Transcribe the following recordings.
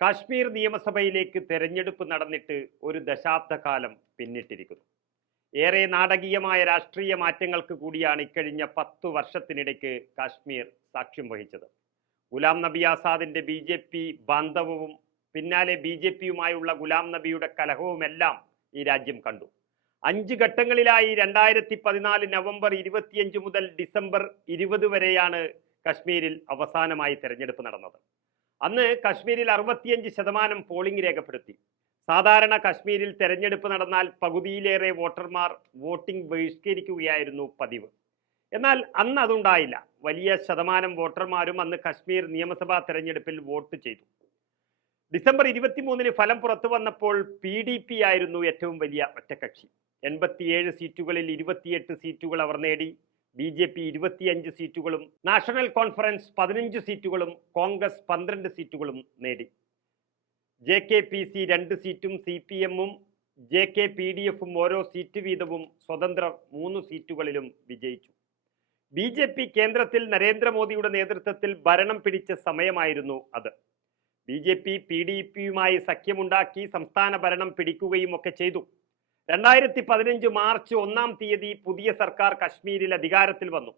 കാശ്മീർ നിയമസഭയിലേക്ക് തെരഞ്ഞെടുപ്പ് നടന്നിട്ട് ഒരു ദശാബ്ദകാലം പിന്നിട്ടിരിക്കുന്നു. ഏറെ നാടകീയമായ രാഷ്ട്രീയ മാറ്റങ്ങൾക്ക് കൂടിയാണ് ഇക്കഴിഞ്ഞ പത്തു വർഷത്തിനിടയ്ക്ക് കാശ്മീർ സാക്ഷ്യം വഹിച്ചത്. ഗുലാം നബി ആസാദിന്റെ ബി ജെ പി ബാന്ധവവും പിന്നാലെ ബി ജെ പിയുമായുള്ള ഗുലാം നബിയുടെ കലഹവുമെല്ലാം ഈ രാജ്യം കണ്ടു. അഞ്ച് ഘട്ടങ്ങളിലായി രണ്ടായിരത്തി പതിനാല് നവംബർ ഇരുപത്തിയഞ്ച് മുതൽ ഡിസംബർ ഇരുപത് വരെയാണ് കശ്മീരിൽ അവസാനമായി തെരഞ്ഞെടുപ്പ് നടന്നത്. അന്ന് കശ്മീരിൽ അറുപത്തിയഞ്ച് ശതമാനം പോളിംഗ് രേഖപ്പെടുത്തി. സാധാരണ കശ്മീരിൽ തെരഞ്ഞെടുപ്പ് നടന്നാൽ പകുതിയിലേറെ വോട്ടർമാർ വോട്ടിംഗ് ബഹിഷ്കരിക്കുകയായിരുന്നു പതിവ്. എന്നാൽ അന്ന് അതുണ്ടായില്ല. വലിയ ശതമാനം വോട്ടർമാരും അന്ന് കശ്മീർ നിയമസഭാ തെരഞ്ഞെടുപ്പിൽ വോട്ട് ചെയ്തു. ഡിസംബർ ഇരുപത്തിമൂന്നിന് ഫലം പുറത്തു വന്നപ്പോൾ പി ഡി പി ആയിരുന്നു ഏറ്റവും വലിയ ഒറ്റക്കക്ഷി. എൺപത്തിയേഴ് സീറ്റുകളിൽ ഇരുപത്തിയെട്ട് സീറ്റുകൾ അവർ നേടി. ബി ജെ പി ഇരുപത്തിയഞ്ച് സീറ്റുകളും നാഷണൽ കോൺഫറൻസ് പതിനഞ്ച് സീറ്റുകളും കോൺഗ്രസ് പന്ത്രണ്ട് സീറ്റുകളും നേടി. ജെ കെ പി സി രണ്ട് സീറ്റും സി പി എമ്മും ജെ കെ പി ഡി എഫും ഓരോ സീറ്റ് വീതവും സ്വതന്ത്രർ മൂന്ന് സീറ്റുകളിലും വിജയിച്ചു. ബി ജെ പി കേന്ദ്രത്തിൽ നരേന്ദ്രമോദിയുടെ നേതൃത്വത്തിൽ ഭരണം പിടിച്ച സമയമായിരുന്നു അത്. B J P P D പിയുമായി സഖ്യമുണ്ടാക്കി സംസ്ഥാന ഭരണം പിടിക്കുകയും ഒക്കെ ചെയ്തു. രണ്ടായിരത്തി പതിനഞ്ച് മാർച്ച് ഒന്നാം തീയതി പുതിയ സർക്കാർ കശ്മീരിൽ അധികാരത്തിൽ വന്നു.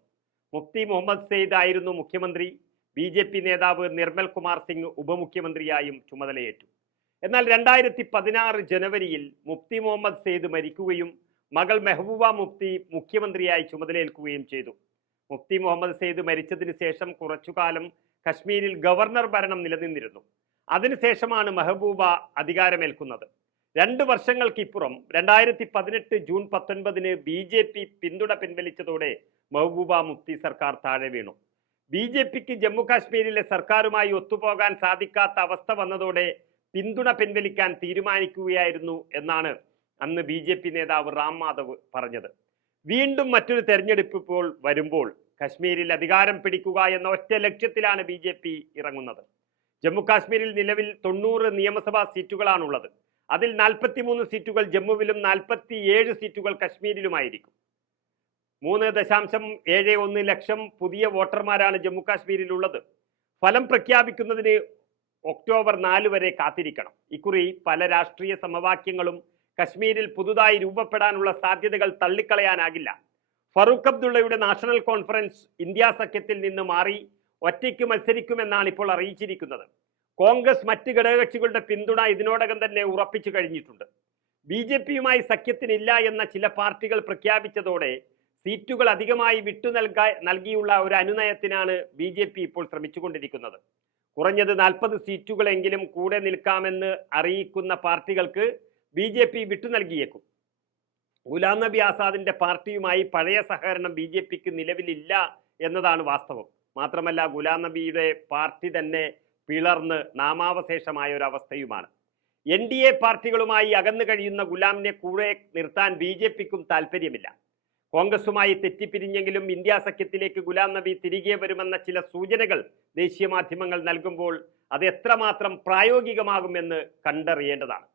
മുഫ്തി മുഹമ്മദ് സെയ്ദ് ആയിരുന്നു മുഖ്യമന്ത്രി. ബി ജെ പി നേതാവ് നിർമ്മൽ കുമാർ സിംഗ് ഉപമുഖ്യമന്ത്രിയായും ചുമതലയേറ്റു. എന്നാൽ രണ്ടായിരത്തി പതിനാറ് ജനുവരിയിൽ മുഫ്തി മുഹമ്മദ് സെയ്ദ് മരിക്കുകയും മകൾ മെഹബൂബ മുഫ്തി മുഖ്യമന്ത്രിയായി ചുമതലയേൽക്കുകയും ചെയ്തു. മുഫ്തി മുഹമ്മദ് സെയ്ദ് മരിച്ചതിന് ശേഷം കുറച്ചുകാലം കശ്മീരിൽ ഗവർണർ ഭരണം നിലനിന്നിരുന്നു. അതിനുശേഷമാണ് മെഹബൂബ അധികാരമേൽക്കുന്നത്. രണ്ട് വർഷങ്ങൾക്കിപ്പുറം രണ്ടായിരത്തി പതിനെട്ട് ജൂൺ പത്തൊൻപതിന് ബി ജെ പി പിന്തുണ പിൻവലിച്ചതോടെ മെഹബൂബ മുഫ്തി സർക്കാർ താഴെ വീണു. ബി ജെ പിക്ക് ജമ്മുകാശ്മീരിലെ സർക്കാരുമായി ഒത്തുപോകാൻ സാധിക്കാത്ത അവസ്ഥ വന്നതോടെ പിന്തുണ പിൻവലിക്കാൻ തീരുമാനിക്കുകയായിരുന്നു എന്നാണ് അന്ന് ബി ജെ പി നേതാവ് റാം മാധവ് പറഞ്ഞത്. വീണ്ടും മറ്റൊരു തെരഞ്ഞെടുപ്പ് ഇപ്പോൾ വരുമ്പോൾ കശ്മീരിൽ അധികാരം പിടിക്കുക എന്ന ഒറ്റ ലക്ഷ്യത്തിലാണ് ബി ജെ പി ഇറങ്ങുന്നത്. ജമ്മുകാശ്മീരിൽ നിലവിൽ തൊണ്ണൂറ് നിയമസഭാ സീറ്റുകളാണുള്ളത്. അതിൽ നാൽപ്പത്തിമൂന്ന് സീറ്റുകൾ ജമ്മുവിലും നാൽപ്പത്തി ഏഴ് സീറ്റുകൾ കശ്മീരിലുമായിരിക്കും. മൂന്ന് ദശാംശം ഏഴ് ഒന്ന് ലക്ഷം പുതിയ വോട്ടർമാരാണ് ജമ്മു കാശ്മീരിലുള്ളത് ഫലം പ്രഖ്യാപിക്കുന്നതിന് ഒക്ടോബർ നാല് വരെ കാത്തിരിക്കണം. ഇക്കുറി പല രാഷ്ട്രീയ സമവാക്യങ്ങളും കശ്മീരിൽ പുതുതായി രൂപപ്പെടാനുള്ള സാധ്യതകൾ തള്ളിക്കളയാനാകില്ല. ഫറൂഖ് അബ്ദുള്ളയുടെ നാഷണൽ കോൺഫറൻസ് ഇന്ത്യ സഖ്യത്തിൽ നിന്ന് മാറി ഒറ്റയ്ക്ക് മത്സരിക്കുമെന്നാണ് ഇപ്പോൾ അറിയിച്ചിരിക്കുന്നത്. കോൺഗ്രസ് മറ്റ് ഘടകകക്ഷികളുടെ പിന്തുണ ഇതിനോടകം തന്നെ ഉറപ്പിച്ചു കഴിഞ്ഞിട്ടുണ്ട്. ബി ജെ പിയുമായി സഖ്യത്തിനില്ല എന്ന ചില പാർട്ടികൾ പ്രഖ്യാപിച്ചതോടെ സീറ്റുകൾ അധികമായി വിട്ടു നൽകാ നൽകിയുള്ള ഒരു അനുനയത്തിനാണ് ബി ജെ പി ഇപ്പോൾ ശ്രമിച്ചുകൊണ്ടിരിക്കുന്നത്. കുറഞ്ഞത് നാൽപ്പത് സീറ്റുകളെങ്കിലും കൂടെ നിൽക്കാമെന്ന് അറിയിക്കുന്ന പാർട്ടികൾക്ക് ബി ജെ പി വിട്ടു നൽകിയേക്കും. ഗുലാം നബി ആസാദിന്റെ പാർട്ടിയുമായി പഴയ സഹകരണം ബി ജെ പിക്ക് നിലവിലില്ല എന്നതാണ് വാസ്തവം. മാത്രമല്ല ഗുലാം നബിയുടെ പാർട്ടി തന്നെ പിളർന്ന് നാമാവശേഷമായ ഒരു അവസ്ഥയുമാണ് എൻ ഡി എ പാർട്ടികളുമായി അകന്നു കഴിയുന്ന ഗുലാമിനെ കൂടെ നിർത്താൻ ബി ജെ പിക്കും താല്പര്യമില്ല കോൺഗ്രസുമായി തെറ്റിപ്പിരിഞ്ഞെങ്കിലും ഇന്ത്യ സഖ്യത്തിലേക്ക് ഗുലാം നബി തിരികെ വരുമെന്ന ചില സൂചനകൾ ദേശീയ മാധ്യമങ്ങൾ നൽകുമ്പോൾ അത് എത്രമാത്രം പ്രായോഗികമാകുമെന്ന് കണ്ടറിയേണ്ടതാണ്.